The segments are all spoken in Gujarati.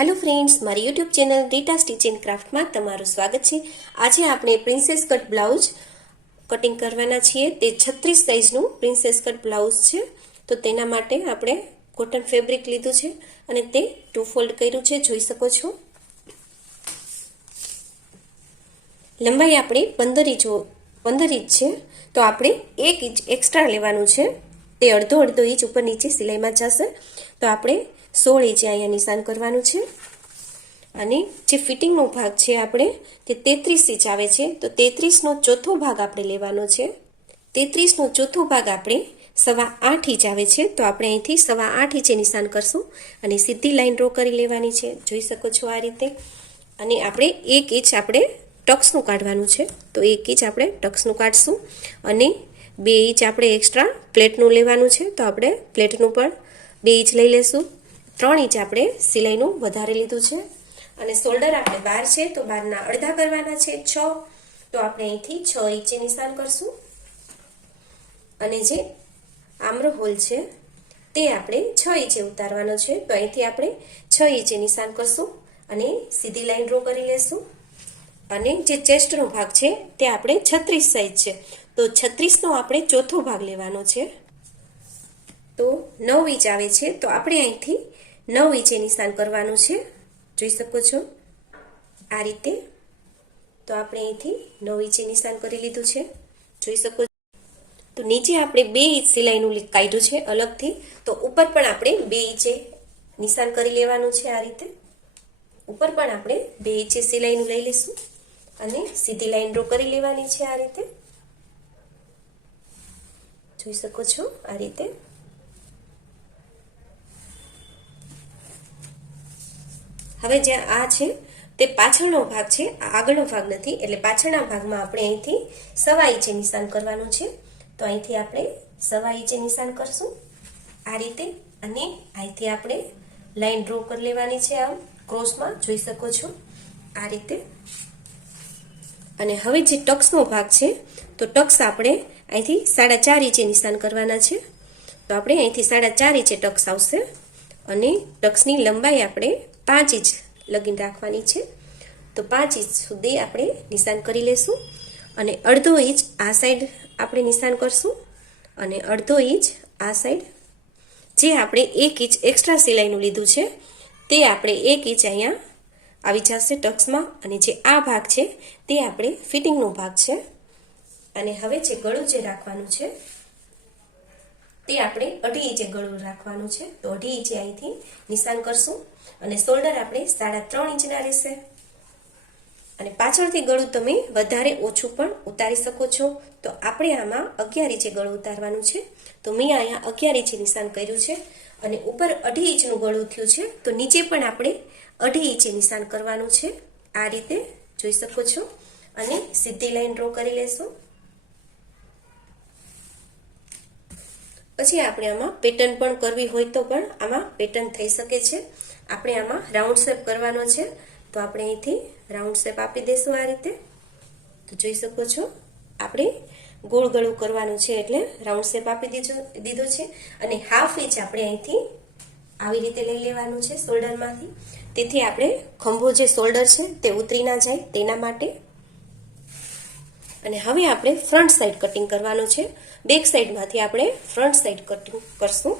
હેલો ફ્રેન્ડ્સ મારી YouTube channel Rita stitch and ક્રાફ્ટમાં તમારું સ્વાગત છે. આજે આપણે પ્રિન્સેસ કટ બ્લાઉઝ કટિંગ કરવાના છીએ. તે છત્રીસ સાઇઝનું પ્રિન્સેસ કટ બ્લાઉઝ છે. તો તેના માટે આપણે કોટન ફેબ્રિક લીધું છે અને તે ટુ ફોલ્ડ કર્યું છે. જોઈ શકો છો. લંબાઈ આપણી પંદર ઇંચ પંદર ઇંચ છે. તો આપણે એક ઇંચ એક્સ્ટ્રા લેવાનું છે. તે અડધો અડધો ઇંચ ઉપર નીચે સિલાઈમાં જશે. તો આપણે સોળ ઇંચે અહીંયા નિશાન કરવાનું છે. અને જે ફિટિંગનો ભાગ છે આપણે તે તેત્રીસ ઇંચ આવે છે. તો તેત્રીસનો ચોથો ભાગ આપણે લેવાનો છે. તેત્રીસનો ચોથો ભાગ આપણે સવા આઠ ઇંચ આવે છે. તો આપણે અહીંથી સવા આઠ ઇંચે નિશાન કરશું અને સીધી લાઈન ડ્રો કરી લેવાની છે. જોઈ શકો છો આ રીતે. અને આપણે એક ઇંચ આપણે ટક્સનું કાઢવાનું છે. તો એક ઇંચ આપણે ટક્સનું કાઢશું અને બે ઇંચ આપણે એક્સ્ટ્રા પ્લેટનું લેવાનું છે. તો આપણે પ્લેટનું પણ બે ઇંચ લઈ લેશું. ત્રણ ઇંચ આપણે સિલાઈનું વધારે લીધું છે. અને શોલ્ડર આપણે બાર છે, તો બારના અડધા કરવાના છે, છ. તો આપણે અહીંથી છ ઇંચે નિશાન કરશું. અને જે આમરો હોલ છે, તે આપણે છ ઇંચે ઉતારવાનો છે. તો અહીંથી આપણે છ ઇંચે નિશાન કરશું અને સીધી લાઈન ડ્રો કરી લેશું. અને જે ચેસ્ટનો ભાગ છે તે આપણે છત્રીસ સાઈઝ છે. તો છત્રીસનો આપણે ચોથો ભાગ લેવાનો છે. તો નવ ઇંચ આવે છે. તો આપણે અહીંથી નવ ઇંચે નિશાન કરવાનું છે. જોઈ શકો છો? આ રીતે. તો આપણે અહીંથી નવ ઇંચે નિશાન કરી લીધું છે. જોઈ શકો છો? તો નીચે આપણે બે ઇંચ સિલાઈનું કાઢ્યું છે અલગથી. તો ઉપર પણ આપણે બે ઇંચે નિશાન કરી લેવાનું છે આ રીતે. ઉપર પણ આપણે બે ઇંચે સિલાઈનું લઈ લઈશું. અને સીધી લાઈન ડ્રો કરી લેવાની છે આ રીતે. જોઈ શકો છો આ રીતે. હવે જે આ છે તે પાછળનો ભાગ છે, આ આગળનો ભાગ નથી, એટલે પાછળના ભાગમાં આપણે અહીંથી સવા ઇંચે નિશાન કરવાનું છે, તો અહીંથી આપણે સવા ઇંચે નિશાન કરશું. આ રીતે અને અહીંથી આપણે લાઈન ડ્રો કરી લેવાની છે આમ ક્રોસમાં, જોઈ શકો છો. આ રીતે. અને હવે જે ટક્સનો ભાગ છે, તો ટક્સ આપણે અહીંથી સાડા ચાર ઇંચે નિશાન કરવાના છે. તો આપણે અહીંથી સાડા ચાર ઇંચે ટક્સ આવશે અને ટક્સની લંબાઈ આપણે પાંચ ઇંચ લગીન રાખવાની છે. તો પાંચ ઇંચ સુધી આપણે નિશાન કરી લેશું અને અડધો ઇંચ આ સાઈડ આપણે નિશાન કરશું અને અડધો ઇંચ આ સાઈડ જે આપણે એક ઇંચ એક્સ્ટ્રા સિલાઈનું લીધું છે, તે આપણે એક ઇંચ અહીંયા આવી જશે ટક્સમાં અને જે આ ભાગ છે તે આપણે ફિટિંગનો ભાગ છે. અને હવે જે ગળું જે રાખવાનું છે તે આપણે અઢી ઇંચે ગળું રાખવાનું છે. તો અઢી ઇંચે અહીંથી નિશાન કરશું અને શોલ્ડર આપણે સાડા ત્રણ ઇંચના રહેશે. અને પાછળથી ગળું તમે વધારે ઓછું પણ ઉતારી શકો છો. તો આપણે આમાં અગિયાર ઇંચે ગળું ઉતારવાનું છે. તો મેં અહીંયા અગિયાર ઇંચે નિશાન કર્યું છે. અને ઉપર અઢી ઇંચનું ગળું થયું છે, તો નીચે પણ આપણે અઢી ઇંચે નિશાન કરવાનું છે. આ રીતે જોઈ શકો છો. અને સીધી લાઈન ડ્રો કરી લેશું. પછી આપણે આમાં પેટર્ન પણ કરવી હોય તો પણ આમાં પેટર્ન થઈ શકે છે. આપણે આમાં રાઉન્ડ શેપ કરવાનો છે. તો આપણે અહીંથી રાઉન્ડ શેપ આપી દઈશું આ રીતે. તો જોઈ શકો છો. આપણે ગોળ ગળું કરવાનું છે એટલે રાઉન્ડ શેપ આપી દીધો દીધો છે. અને હાફ ઇંચ આપણે અહીંથી આવી રીતે લઈ લેવાનું છે શોલ્ડરમાંથી તેથી આપણે ખંભો જે શોલ્ડર છે તે ઉતરી ના જાય તેના માટે. અને હવે આપણે ફ્રન્ટ સાઈડ કટિંગ કરવાનું છે. બેક સાઈડમાંથી આપણે ફ્રન્ટ સાઈડ કટિંગ કરશું.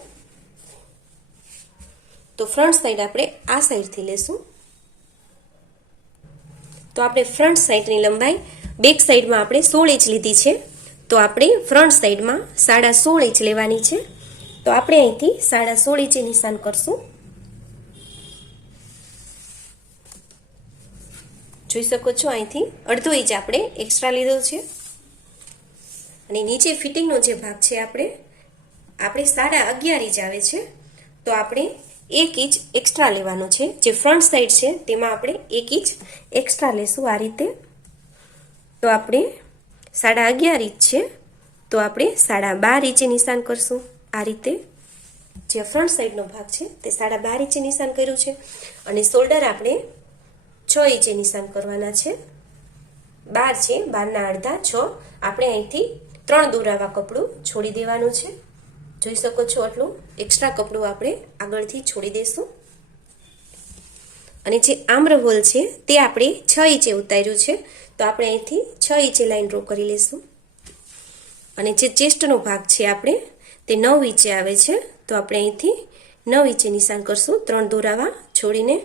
તો ફ્રન્ટ સાઈડ આપણે આ સાઈડથી લેશું. તો આપણે ફ્રન્ટ સાઈડની લંબાઈ બેક સાઈડમાં આપણે સોળ ઇંચ લીધી છે. તો આપણે ફ્રન્ટ સાઈડમાં સાડા સોળ ઇંચ લેવાની છે. તો આપણે અહીંથી સાડા સોળ ઇંચે નિશાન કરશું. જોઈ શકો છો, અહીંથી અડધો ઇંચ આપણે એક્સ્ટ્રા લીધો છે. અને નીચે ફિટિંગનો જે ભાગ છે આપણે આપણે સાડા અગિયાર ઇંચ આવે છે. તો આપણે એક ઇંચ એક્સ્ટ્રા લેવાનો છે. જે ફ્રન્ટ સાઈડ છે, તેમાં આપણે એક ઇંચ એક્સ્ટ્રા લેશું આ રીતે. તો આપણે સાડા અગિયાર ઇંચ છે, તો આપણે સાડા બાર ઇંચે નિશાન કરશું. આ રીતે જે ફ્રન્ટ સાઈડનો ભાગ છે, તે સાડા બાર ઇંચે નિશાન કર્યું છે. અને શોલ્ડર આપણે છ ઇંચે નિશાન કરવાના છે. બાર છે, બારના અડધા, છ. આપણે અહીંથી ત્રણ દોરાવા કપડું છોડી દેવાનું છે. જોઈ શકો છો આટલું. એક્સ્ટ્રા કપડું આપણે આગળથી છોડી દઈશું અને જે આમ્રહોલ છે, તે આપણે છ ઇંચે ઉતાર્યું છે. તો આપણે અહીંથી છ ઇંચે લાઈન ડ્રો કરી લઈશું. અને જે ચેસ્ટનો ભાગ છે આપણે, તે નવ ઇંચે આવે છે. તો આપણે અહીંથી નવ ઇંચે નિશાન કરશું. ત્રણ દોરાવા છોડીને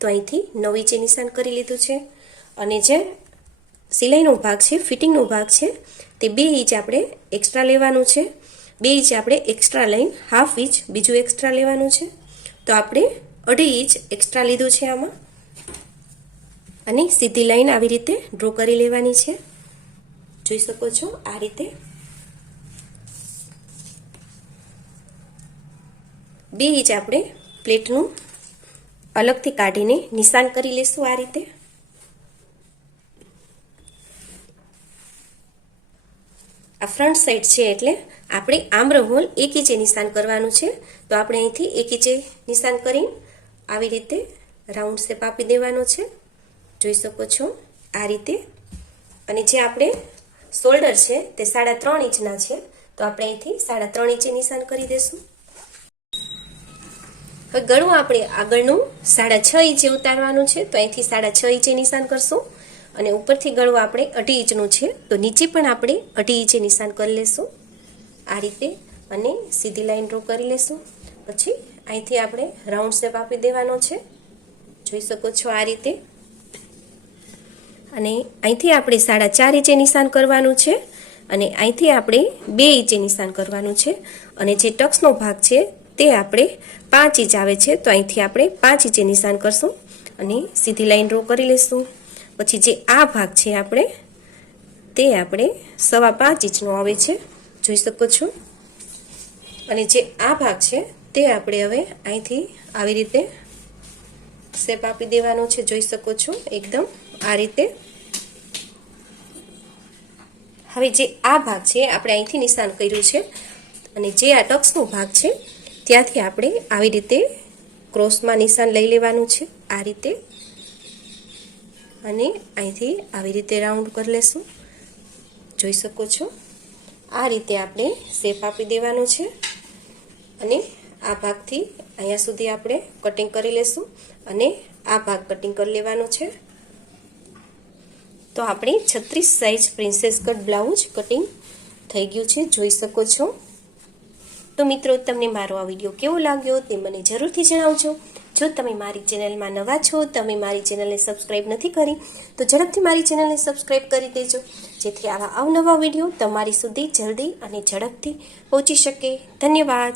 તો અહીંથી નવ ઇંચે નિશાન કરી લીધું છે. અને જે સિલાઈનો ભાગ છે, ફિટિંગનો ભાગ છે, તે બે ઇંચ આપણે એક્સ્ટ્રા લેવાનું છે. બે ઇંચ આપણે એક્સ્ટ્રા લાઈન, હાફ ઇંચ બીજું એક્સ્ટ્રા લેવાનું છે. તો આપણે અઢી ઇંચ એક્સ્ટ્રા લીધું છે આમાં. અને સીધી લાઈન આવી રીતે ડ્રો કરી લેવાની છે. જોઈ શકો છો આ રીતે. બે ઇંચ આપણે પ્લેટનું અલગથી કાઢીને નિશાન કરી લઈશું આ રીતે. આ ફ્રન્ટ સાઈડ છે એટલે આપણે આમ્ર હોલ એક ઇંચે નિશાન કરવાનું છે. તો આપણે અહીંથી એક ઇંચે નિશાન કરી આવી રીતે રાઉન્ડ શેપ આપી દેવાનો છે. જોઈ શકો છો આ રીતે. અને જે આપણે શોલ્ડર છે તે સાડા ત્રણ ઇંચના છે. તો આપણે અહીંથી સાડા ત્રણ ઇંચે નિશાન કરી દઈશું હવે ગળું આપણે આગળનું સાડા છ ઇંચે ઉતારવાનું છે. તો અહીંથી સાડા છ ઇંચે નિશાન કરશું. અને ઉપરથી ગળું આપણે અઢી ઇંચનું છે. તો નીચે પણ આપણે અઢી ઇંચે નિશાન કરી લેશું. આ રીતે અને સીધી લાઈન ડ્રો કરી લેશું. પછી અહીંથી આપણે રાઉન્ડ શેપ આપી દેવાનો છે. જોઈ શકો છો આ રીતે. અને અહીંથી આપણે સાડા ચાર ઇંચે નિશાન કરવાનું છે અને અહીંથી આપણે બે ઇંચે નિશાન કરવાનું છે. અને જે ટક્સનો ભાગ છે તે આપણે પાંચ ઇંચ આવે છે તો અહીંથી આપણે પાંચ ઇંચે નિશાન કરશું અને સીધી લાઈન ડ્રો કરી લઈશું પછી જે આ ભાગ છે આપણે તે આપણે સવા પાંચ ઇંચનો આવે છે. જોઈ શકો છો. અને જે આ ભાગ છે તે આપણે હવે અહીંથી આવી રીતે શેપ આપી દેવાનો છે, જોઈ શકો છો, એકદમ આ રીતે. હવે જે આ ભાગ છે, આપણે અહીંથી નિશાન કર્યું છે, અને જે આ ટક્સનો ભાગ છે, ત્યાંથી આપણે આવી રીતે ક્રોસમાં નિશાન લઈ લેવાનું છે, આ રીતે. અને અહીંથી આવી રીતે રાઉન્ડ કરી લેશું. જોઈ શકો છો? આ રીતે આપણે શેપ આપી દેવાનો છે. અને આ ભાગથી અહીંયા સુધી આપણે કટિંગ કરી લેશું અને આ ભાગ કટિંગ કરી લેવાનો છે. તો આપણે છત્રીસ size princess cut blouse cutting થઈ ગયું છે. જોઈ શકો છો. તો મિત્રો, તમને મારો આ વીડિયો કેવો લાગ્યો તે મને જરૂરથી જણાવજો. જો તમે મારી ચેનલમાં નવા છો, તમે મારી ચેનલને સબસ્ક્રાઈબ નથી કરી, તો ઝડપથી મારી ચેનલને સબસ્ક્રાઈબ કરી દેજો. જેથી આવા અવનવા વીડિયો તમારી સુધી જલ્દી અને ઝડપથી પહોંચી શકે. ધન્યવાદ.